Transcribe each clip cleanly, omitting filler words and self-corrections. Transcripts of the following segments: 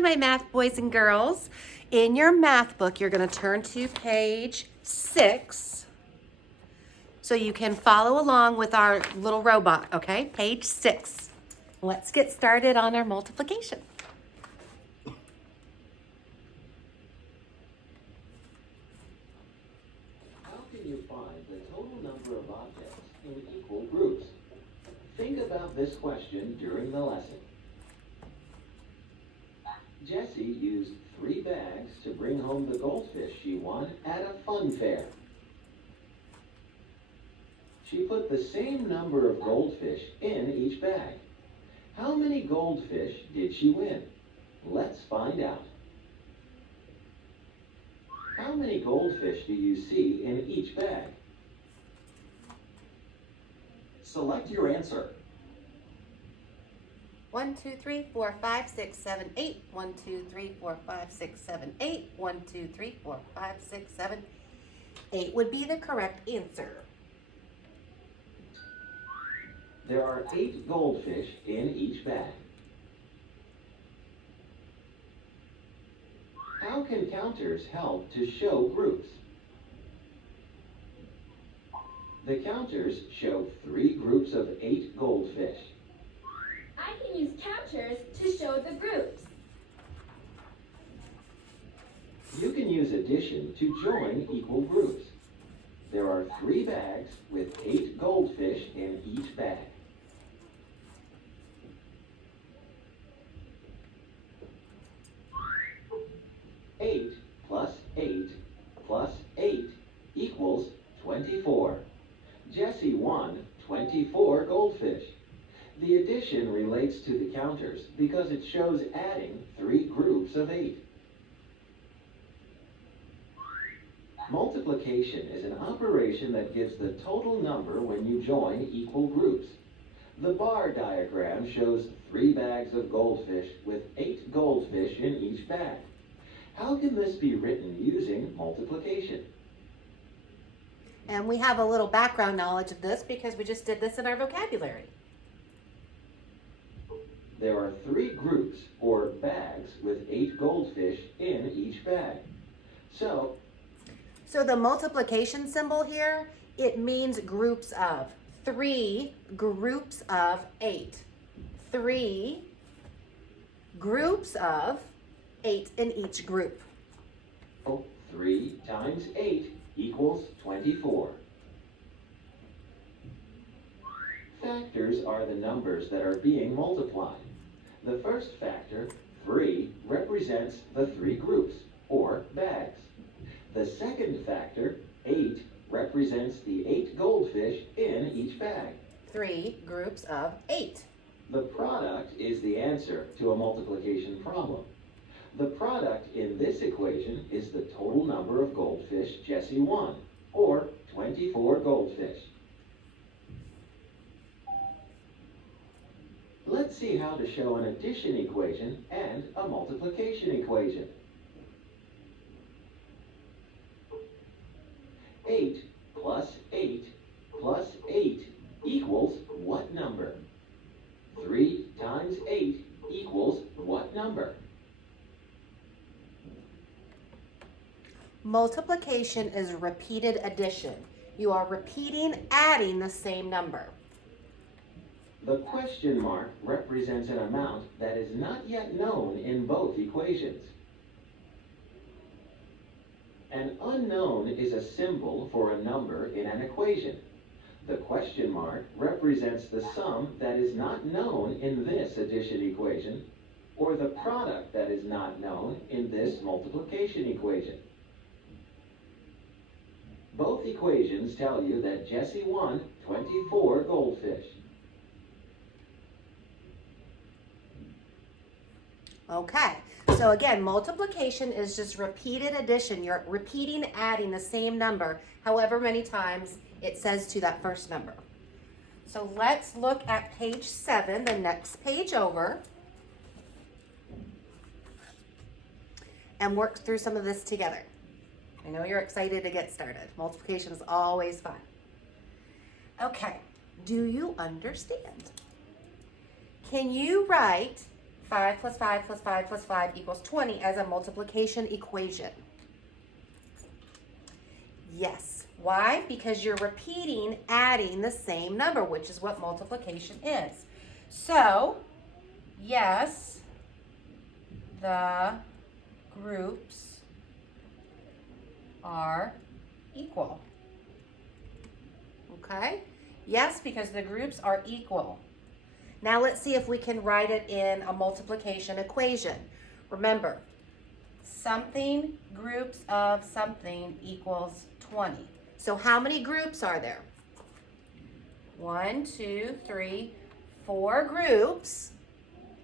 on, my math boys and girls. In your math book, you're going to turn to page 6 so you can follow along with our little robot, okay? Page 6. Let's get started on our multiplication. How can you find the total number of objects in equal groups? Think about this question during the lesson. Jessie used 3 bags to bring home the goldfish she won at a fun fair. She put the same number of goldfish in each bag. How many goldfish did she win? Let's find out. How many goldfish do you see in each bag? Select your answer. 1, 2, 3, 4, 5, 6, 7, 8. 1, 2, 3, 4, 5, 6, 7, 8. 1, 2, 3, 4, 5, 6, 7, 8 would be the correct answer. There are 8 goldfish in each bag. How can counters help to show groups? The counters show 3 groups of 8 goldfish. I can use counters to show the groups. You can use addition to join equal groups. There are 3 bags with 8 goldfish in each bag. Eight plus 8 plus 8 equals 24. Jessie won 24 goldfish. The addition relates to the counters because it shows adding 3 groups of 8. Multiplication is an operation that gives the total number when you join equal groups. The bar diagram shows 3 bags of goldfish with 8 goldfish in each bag. How can this be written using multiplication? And we have a little background knowledge of this because we just did this in our vocabulary. There are 3 groups or bags with 8 goldfish in each bag. So the multiplication symbol here, it means groups of. 3 groups of 8. 3 groups of 8 in each group. 3 times 8 equals 24. Factors are the numbers that are being multiplied. The first factor, 3, represents the 3 groups, or bags. The second factor, 8, represents the 8 goldfish in each bag. 3 groups of 8. The product is the answer to a multiplication problem. The product in this equation is the total number of goldfish Jessie won, or 24 goldfish. Let's see how to show an addition equation and a multiplication equation. 8 plus 8 plus 8 equals what number? 3 times 8 equals what number? Multiplication is repeated addition. You are repeating, adding the same number. The question mark represents an amount that is not yet known in both equations. An unknown is a symbol for a number in an equation. The question mark represents the sum that is not known in this addition equation, or the product that is not known in this multiplication equation. Both equations tell you that Jessie won 24 goldfish. Okay, so again, multiplication is just repeated addition. You're repeating, adding the same number, however many times it says to that first number. So let's look at page 7, the next page over, and work through some of this together. I know you're excited to get started. Multiplication is always fun. Okay, do you understand? Can you write 5 plus 5 plus 5 plus 5 equals 20 as a multiplication equation? Yes. Why? Because you're repeating, adding the same number, which is what multiplication is. So, yes, the groups are equal. Okay? Yes, because the groups are equal. Now let's see if we can write it in a multiplication equation. Remember, something groups of something equals 20. So how many groups are there? 1, 2, 3, 4 groups.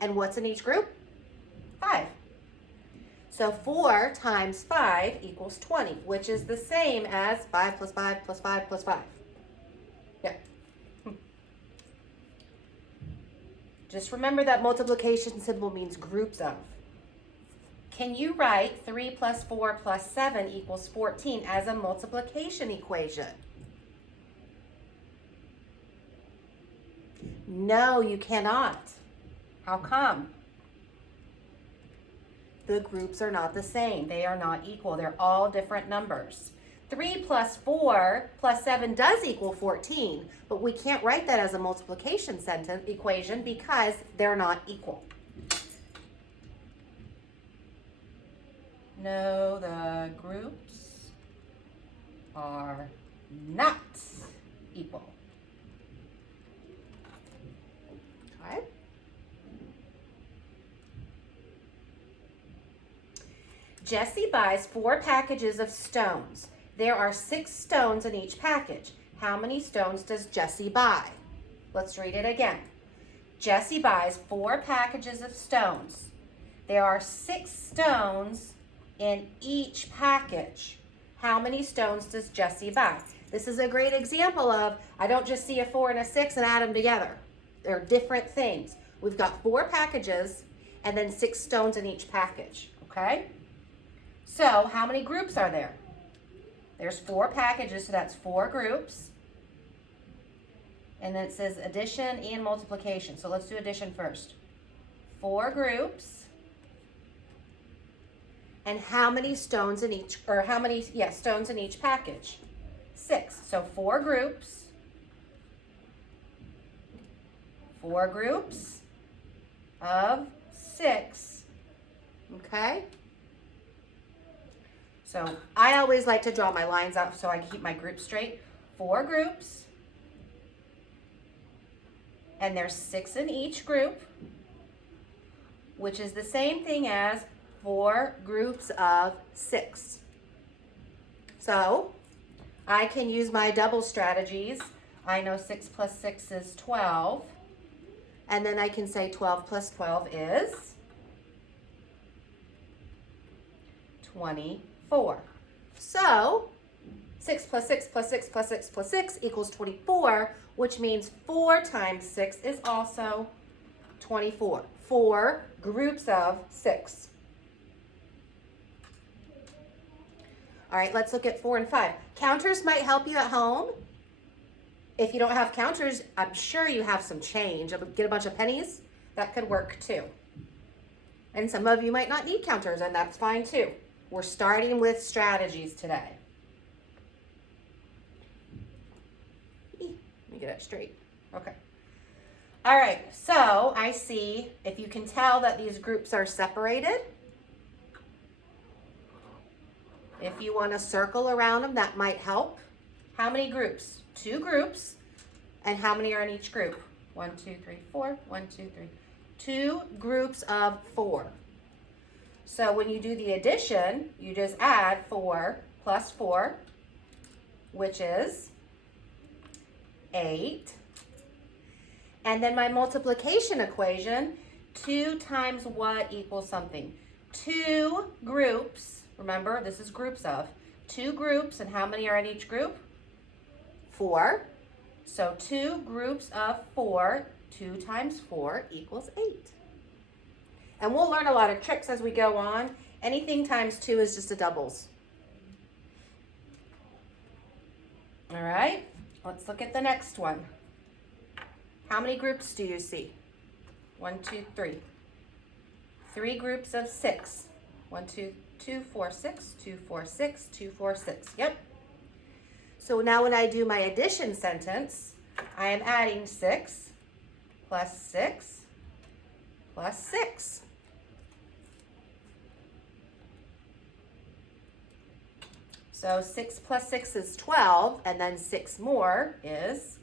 And what's in each group? 5. So 4 times 5 equals 20, which is the same as 5 plus 5 plus 5 plus 5. Yeah. Just remember that multiplication symbol means groups of. Can you write 3 plus 4 plus 7 equals 14 as a multiplication equation? No, you cannot. How come? The groups are not the same. They are not equal. They're all different numbers. 3 plus 4 plus 7 does equal 14, but we can't write that as a multiplication equation because they're not equal. No, the groups are not equal. Okay. Jesse buys 4 packages of stones. There are 6 stones in each package. How many stones does Jesse buy? Let's read it again. Jesse buys 4 packages of stones. There are 6 stones in each package. How many stones does Jesse buy? This is a great example of, I don't just see a 4 and a 6 and add them together. They're different things. We've got 4 packages and then 6 stones in each package, okay? So how many groups are there? There's 4 packages, so that's 4 groups. And then it says addition and multiplication. So let's do addition first. 4 groups. And how many stones in each, or how many, stones in each package? 6. So 4 groups. 4 groups of 6. Okay? So I always like to draw my lines out so I keep my groups straight. 4 groups. And there's 6 in each group, which is the same thing as 4 groups of 6. So I can use my double strategies. I know 6 plus 6 is 12. And then I can say 12 plus 12 is 24. So 6 plus 6 plus 6 plus 6 plus 6 equals 24, which means 4 times 6 is also 24. 4 groups of 6. All right, let's look at 4 and 5. Counters might help you at home. If you don't have counters, I'm sure you have some change. Get a bunch of pennies. That could work too. And some of you might not need counters, and that's fine too. We're starting with strategies today. Let me get it straight. Okay. All right, so I see, if you can tell that these groups are separated, if you want to circle around them, that might help. How many groups? 2 groups. And how many are in each group? 1, 2, 3, 4. 1, 2, 3. 2 groups of 4. So when you do the addition, you just add 4 plus 4, which is 8. And then my multiplication equation, 2 times what equals something? 2 groups, remember this is groups of, 2 groups, and how many are in each group? 4. So 2 groups of 4, 2 times 4 equals 8. And we'll learn a lot of tricks as we go on. Anything times 2 is just a doubles. All right, let's look at the next one. How many groups do you see? 1, 2, 3. 3 groups of 6. 1, 2, 2, 4, 6, 2, 4, 6, 2, 4, 6. Yep. So now when I do my addition sentence, I am adding 6 plus 6 plus 6. So 6 plus 6 is 12, and then 6 more is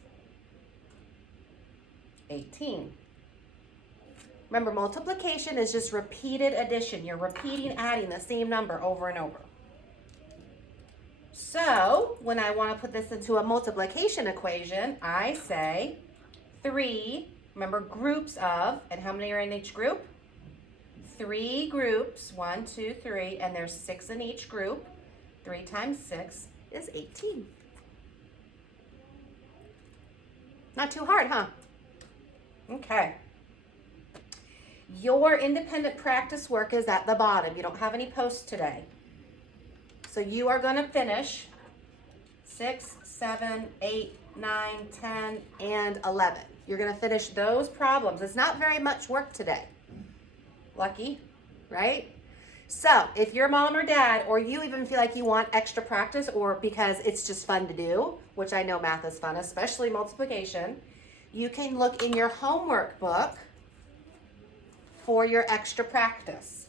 18. Remember, multiplication is just repeated addition. You're repeating adding the same number over and over. So when I want to put this into a multiplication equation, I say 3, remember groups of, and how many are in each group? 3 groups, 1, 2, 3, and there's 6 in each group. 3 times 6 is 18. Not too hard, huh? Okay. Your independent practice work is at the bottom. You don't have any posts today. So you are going to finish 6, 7, 8, 9, 10, and 11. You're going to finish those problems. It's not very much work today. Lucky, right? So if your mom or dad, or you even feel like you want extra practice, or because it's just fun to do, which I know math is fun, especially multiplication, you can look in your homework book for your extra practice.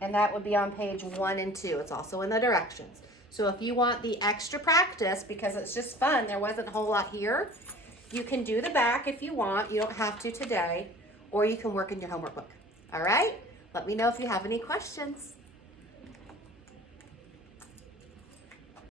And that would be on page 1 and 2. It's also in the directions. So if you want the extra practice, because it's just fun, there wasn't a whole lot here, you can do the back if you want. You don't have to today, or you can work in your homework book. All right? Let me know if you have any questions.